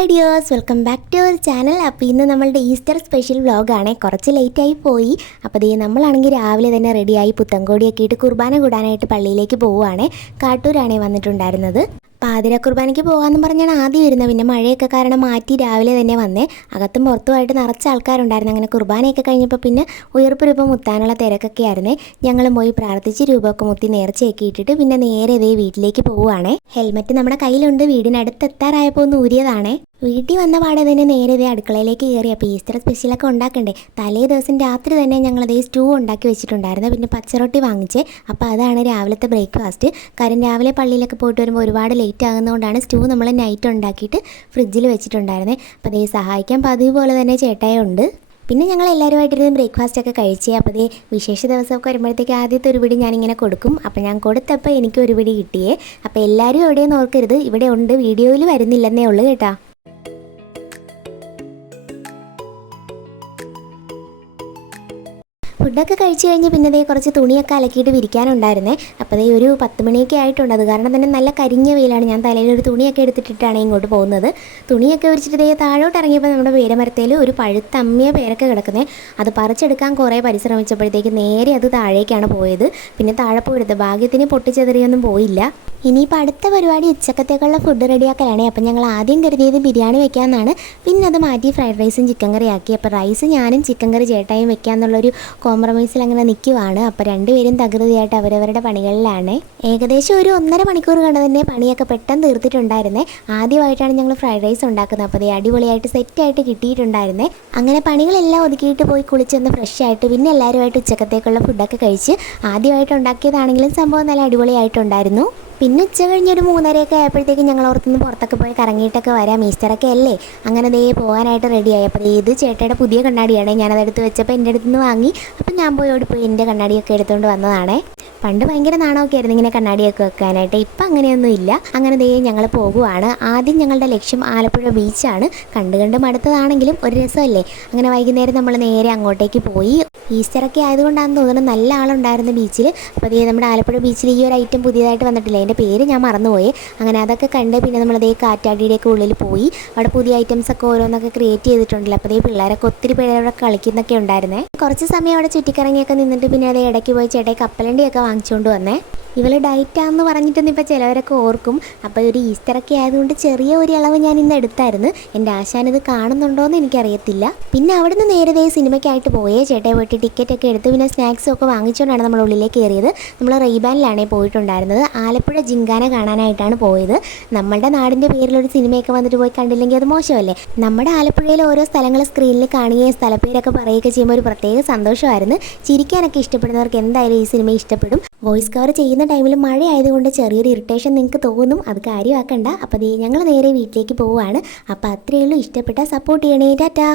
Hi dears, welcome back to our channel. അപ്പോൾ ഇന്ന് നമ്മളുടെ ഈസ്റ്റർ സ്പെഷ്യൽ വ്ളോഗാണ്. കുറച്ച് ലേറ്റായി പോയി. അപ്പോൾ നമ്മളാണെങ്കിൽ രാവിലെ തന്നെ റെഡിയായി പുത്തങ്കോടിയൊക്കെ ഇട്ട് കുർബാന കൂടാനായിട്ട് പള്ളിയിലേക്ക് പോവുകയാണ്. കാട്ടൂരാണേ വന്നിട്ടുണ്ടായിരുന്നത്. പാതിര കുർബാനയ്ക്ക് പോകാമെന്ന് പറഞ്ഞാണ് ആദ്യം വരുന്നത്. പിന്നെ മഴയൊക്കെ കാരണം മാറ്റി രാവിലെ തന്നെ വന്നേ. അകത്തും പുറത്തുമായിട്ട് നിറച്ച ആൾക്കാരുണ്ടായിരുന്നു. അങ്ങനെ കുർബാനയൊക്കെ കഴിഞ്ഞപ്പോൾ പിന്നെ ഉയർപ്പ് രൂപം മുത്താനുള്ള തിരക്കൊക്കെ ആയിരുന്നേ. ഞങ്ങളും പോയി പ്രാർത്ഥിച്ച് രൂപമൊക്കെ മുത്തി നേർച്ചയൊക്കെ ഇട്ടിട്ട് പിന്നെ നേരെ ഇതേ വീട്ടിലേക്ക് പോവുകയാണേ. ഹെൽമെറ്റ് നമ്മുടെ കയ്യിലുണ്ട്. വീടിനടുത്ത് എത്താറായപ്പോൾ ഒന്ന് ഊരിയതാണേ. വീട്ടിൽ വന്ന പാടെ തന്നെ നേരെ ഇതേ അടുക്കളയിലേക്ക് കയറി. അപ്പോൾ ഈസ്റ്റർ സ്പെഷ്യലൊക്കെ ഉണ്ടാക്കണ്ടേ. തലേ ദിവസം രാത്രി തന്നെ ഞങ്ങളതേ സ്റ്റൂ ഉണ്ടാക്കി വെച്ചിട്ടുണ്ടായിരുന്നു. പിന്നെ പച്ചറൊട്ടി വാങ്ങിച്ചേ. അപ്പോൾ അതാണ് രാവിലത്തെ ബ്രേക്ക്ഫാസ്റ്റ്. കാര്യം രാവിലെ പള്ളിയിലൊക്കെ പോയിട്ട് വരുമ്പോൾ ഒരുപാട് ലേറ്റ് ആകുന്നതുകൊണ്ടാണ് സ്റ്റൂ നമ്മൾ നൈറ്റ് ഉണ്ടാക്കിയിട്ട് ഫ്രിഡ്ജിൽ വെച്ചിട്ടുണ്ടായിരുന്നത്. അപ്പോൾ അതേ സഹായിക്കാൻ പതിവ് പോലെ തന്നെ ചേട്ടായുണ്ട്. പിന്നെ ഞങ്ങൾ എല്ലാവരുമായിട്ടിരുന്ന് ബ്രേക്ക്ഫാസ്റ്റൊക്കെ കഴിച്ചേ. അപ്പോൾ അതേ വിശേഷ ദിവസമൊക്കെ വരുമ്പോഴത്തേക്ക് ആദ്യത്തെ ഒരു പിടി ഞാനിങ്ങനെ കൊടുക്കും. അപ്പോൾ ഞാൻ കൊടുത്തപ്പോൾ എനിക്ക് ഒരു പിടി കിട്ടിയേ. അപ്പോൾ എല്ലാവരും എവിടെയെന്ന് ഓർക്കരുത്, ഇവിടെ ഉണ്ട്, വീഡിയോയിൽ വരുന്നില്ലെന്നേ ഉള്ളൂ കേട്ടോ. ഫുഡൊക്കെ കഴിച്ച് കഴിഞ്ഞ് പിന്നെ അതേ കുറച്ച് തുണിയൊക്കെ അലക്കിയിട്ട് വിരിക്കാനുണ്ടായിരുന്നേ. അപ്പോൾ അതേ ഒരു 10 മണിയൊക്കെ ആയിട്ടുണ്ട്. അത് കാരണം തന്നെ നല്ല കരിഞ്ഞ വെയിലാണ്. ഞാൻ തലയിലൊരു തുണിയൊക്കെ എടുത്തിട്ടിട്ടാണ് ഇങ്ങോട്ട് പോകുന്നത്. തുണിയൊക്കെ വിരിച്ചിട്ട് ഇതേ താഴോട്ട് ഇറങ്ങിയപ്പോൾ നമ്മുടെ പേരമരത്തേൽ ഒരു പഴുത്ത അമ്മിയ പേരൊക്കെ കിടക്കുന്നത്. അത് പറിച്ചെടുക്കാൻ കുറേ പരിശ്രമിച്ചപ്പോഴത്തേക്ക് നേരെ അത് താഴേക്കാണ് പോയത്. പിന്നെ താഴെ പോയെടുത്ത് ഭാഗ്യത്തിന് പൊട്ടിച്ചെതറിയൊന്നും പോയില്ല. ഇനിയിപ്പോൾ അടുത്ത പരിപാടി ഉച്ചക്കത്തേക്കുള്ള ഫുഡ് റെഡിയാക്കലാണ്. അപ്പം ഞങ്ങൾ ആദ്യം കരുതിയത് ബിരിയാണി വെക്കാമെന്നാണ്. പിന്നെ അത് മാറ്റി ഫ്രൈഡ് റൈസും ചിക്കൻ കറി ആക്കി. അപ്പോൾ റൈസ് ഞാനും ചിക്കൻ കറി ചേട്ടായും വെക്കാമെന്നുള്ളൊരു കോംപ്രമൈസിൽ അങ്ങനെ നിൽക്കുവാണ്. അപ്പോൾ രണ്ടുപേരും തകൃതിയായിട്ട് അവരവരുടെ പണികളിലാണ്. ഏകദേശം ഒരു 1.5 മണിക്കൂർ കണ്ട് തന്നെ പണിയൊക്കെ പെട്ടെന്ന് തീർത്തിട്ടുണ്ടായിരുന്നേ. ആദ്യമായിട്ടാണ് ഞങ്ങൾ ഫ്രൈഡ് റൈസ് ഉണ്ടാക്കുന്നത്. അപ്പോൾ അത് അടിപൊളിയായിട്ട് സെറ്റായിട്ട് കിട്ടിയിട്ടുണ്ടായിരുന്നേ. അങ്ങനെ പണികളെല്ലാം ഒതുക്കിയിട്ട് പോയി കുളിച്ചൊന്ന് ഫ്രഷ് ആയിട്ട് പിന്നെ എല്ലാവരുമായിട്ട് ഉച്ചക്കത്തേക്കുള്ള ഫുഡൊക്കെ കഴിച്ച് ആദ്യമായിട്ട് ഉണ്ടാക്കിയതാണെങ്കിലും സംഭവം നല്ല അടിപൊളിയായിട്ടുണ്ടായിരുന്നു. പിന്നെ ഉച്ച കഴിഞ്ഞൊരു 3:30 ആയപ്പോഴത്തേക്കും ഞങ്ങൾ ഓർത്തുനിന്ന് പുറത്തൊക്കെ പോയി കറങ്ങിയിട്ടൊക്കെ വരാം, ഈസ്റ്ററൊക്കെ അല്ലേ. അങ്ങനെ ദേ പോകാനായിട്ട് റെഡിയായി. അപ്പോൾ ഇത് ചേട്ടയുടെ പുതിയ കണ്ണാടിയാണ്. ഞാനതെടുത്ത് വെച്ചപ്പോൾ എൻ്റെ അടുത്ത് നിന്ന് വാങ്ങി. അപ്പം ഞാൻ ഓടിപ്പോയി എൻ്റെ കണ്ണാടിയൊക്കെ എടുത്തുകൊണ്ട് വന്നതാണേ. പണ്ട് ഭയങ്കര നാണമൊക്കെ ആയിരുന്നു ഇങ്ങനെ കണ്ണാടിയൊക്കെ വെക്കാനായിട്ട്. ഇപ്പം അങ്ങനെയൊന്നും ഇല്ല. അങ്ങനെ ദേ ഞങ്ങൾ പോകുവാണ്. ആദ്യം ഞങ്ങളുടെ ലക്ഷ്യം ആലപ്പുഴ ബീച്ചാണ്. കണ്ട് മടുത്തതാണെങ്കിലും ഒരു രസമല്ലേ. അങ്ങനെ വൈകുന്നേരം നമ്മൾ നേരെ അങ്ങോട്ടേക്ക് പോയി. ഈസ്റ്ററൊക്കെ ആയതുകൊണ്ടാണെന്ന് തോന്നുന്നു നല്ല ആളുണ്ടായിരുന്നു ബീച്ചിൽ. അപ്പോൾ അതേ നമ്മുടെ ആലപ്പുഴ ബീച്ചിൽ ഈ ഒരു ഐറ്റം പുതിയതായിട്ട് വന്നിട്ടില്ല. അതിൻ്റെ പേര് ഞാൻ മറന്നുപോയി. അങ്ങനെ അതൊക്കെ കണ്ട് പിന്നെ നമ്മളതേ കാറ്റാടിയുടെയൊക്കെ ഉള്ളിൽ പോയി. അവിടെ പുതിയ ഐറ്റംസൊക്കെ ഓരോന്നൊക്കെ ക്രിയേറ്റ് ചെയ്തിട്ടുണ്ടല്ലോ. അപ്പോൾ അതേ പിള്ളേരൊക്കെ ഒത്തിരി പേര് അവിടെ കളിക്കുന്നൊക്കെ ഉണ്ടായിരുന്നേ. കുറച്ച് സമയം അവിടെ ചുറ്റിക്കറങ്ങിയൊക്കെ നിന്നിട്ട് പിന്നെ അതേ ഇടയ്ക്ക് പോയി ചേട്ടായി കപ്പലണ്ടിയൊക്കെ വാങ്ങിച്ചുകൊണ്ട് വന്നേ. ഇവൾ ഡയറ്റാണെന്ന് പറഞ്ഞിട്ടൊന്നും ഇപ്പോൾ ചിലവരൊക്കെ ഓർക്കും. അപ്പോൾ ഒരു ഈസ്റ്ററൊക്കെ ആയതുകൊണ്ട് ചെറിയ ഒരു ഇളവ് ഞാൻ ഇന്ന് എടുത്തായിരുന്നു. എൻ്റെ ആശാനിത് കാണുന്നുണ്ടോയെന്ന് എനിക്കറിയത്തില്ല. പിന്നെ അവിടുന്ന് നേരെ സിനിമയ്ക്കായിട്ട് പോയേ. ചേട്ടായി പോയിട്ട് ടിക്കറ്റൊക്കെ എടുത്ത് പിന്നെ സ്നാക്സും ഒക്കെ വാങ്ങിച്ചുകൊണ്ടാണ് നമ്മൾ ഉള്ളിലേക്ക് കയറിയത്. നമ്മൾ റെയ്ബാനിലാണേ പോയിട്ടുണ്ടായിരുന്നത്. ആലപ്പുഴ ജിങ്കാന കാണാനായിട്ടാണ് പോയത്. നമ്മളുടെ നാടിൻ്റെ പേരിലൊരു സിനിമയൊക്കെ വന്നിട്ട് പോയി കണ്ടില്ലെങ്കിൽ അത് മോശമല്ലേ. നമ്മുടെ ആലപ്പുഴയിൽ ഓരോ സ്ഥലങ്ങൾ സ്ക്രീനിൽ കാണുകയും സ്ഥലപ്പേരൊക്കെ പറയുകയൊക്കെ ചെയ്യുമ്പോൾ ഒരു പ്രത്യേക സന്തോഷമായിരുന്നു. ചിരിക്കാനൊക്കെ ഇഷ്ടപ്പെടുന്നവർക്ക് എന്തായാലും ഈ സിനിമ ഇഷ്ടപ്പെടും. വോയിസ് കവർ ചെയ്യുന്ന ടൈമിൽ മഴ ആയതുകൊണ്ട് ചെറിയൊരു ഇറിറ്റേഷൻ നിങ്ങൾക്ക് തോന്നും. അത് കാര്യമാക്കണ്ട. അപ്പോൾ ഞങ്ങൾ നേരെ വീട്ടിലേക്ക് പോവുകയാണ്. അപ്പോൾ അത്രയേ ഉള്ളൂ. ഇഷ്ടപ്പെട്ടാൽ സപ്പോർട്ട് ചെയ്യണേ. ടാറ്റാ.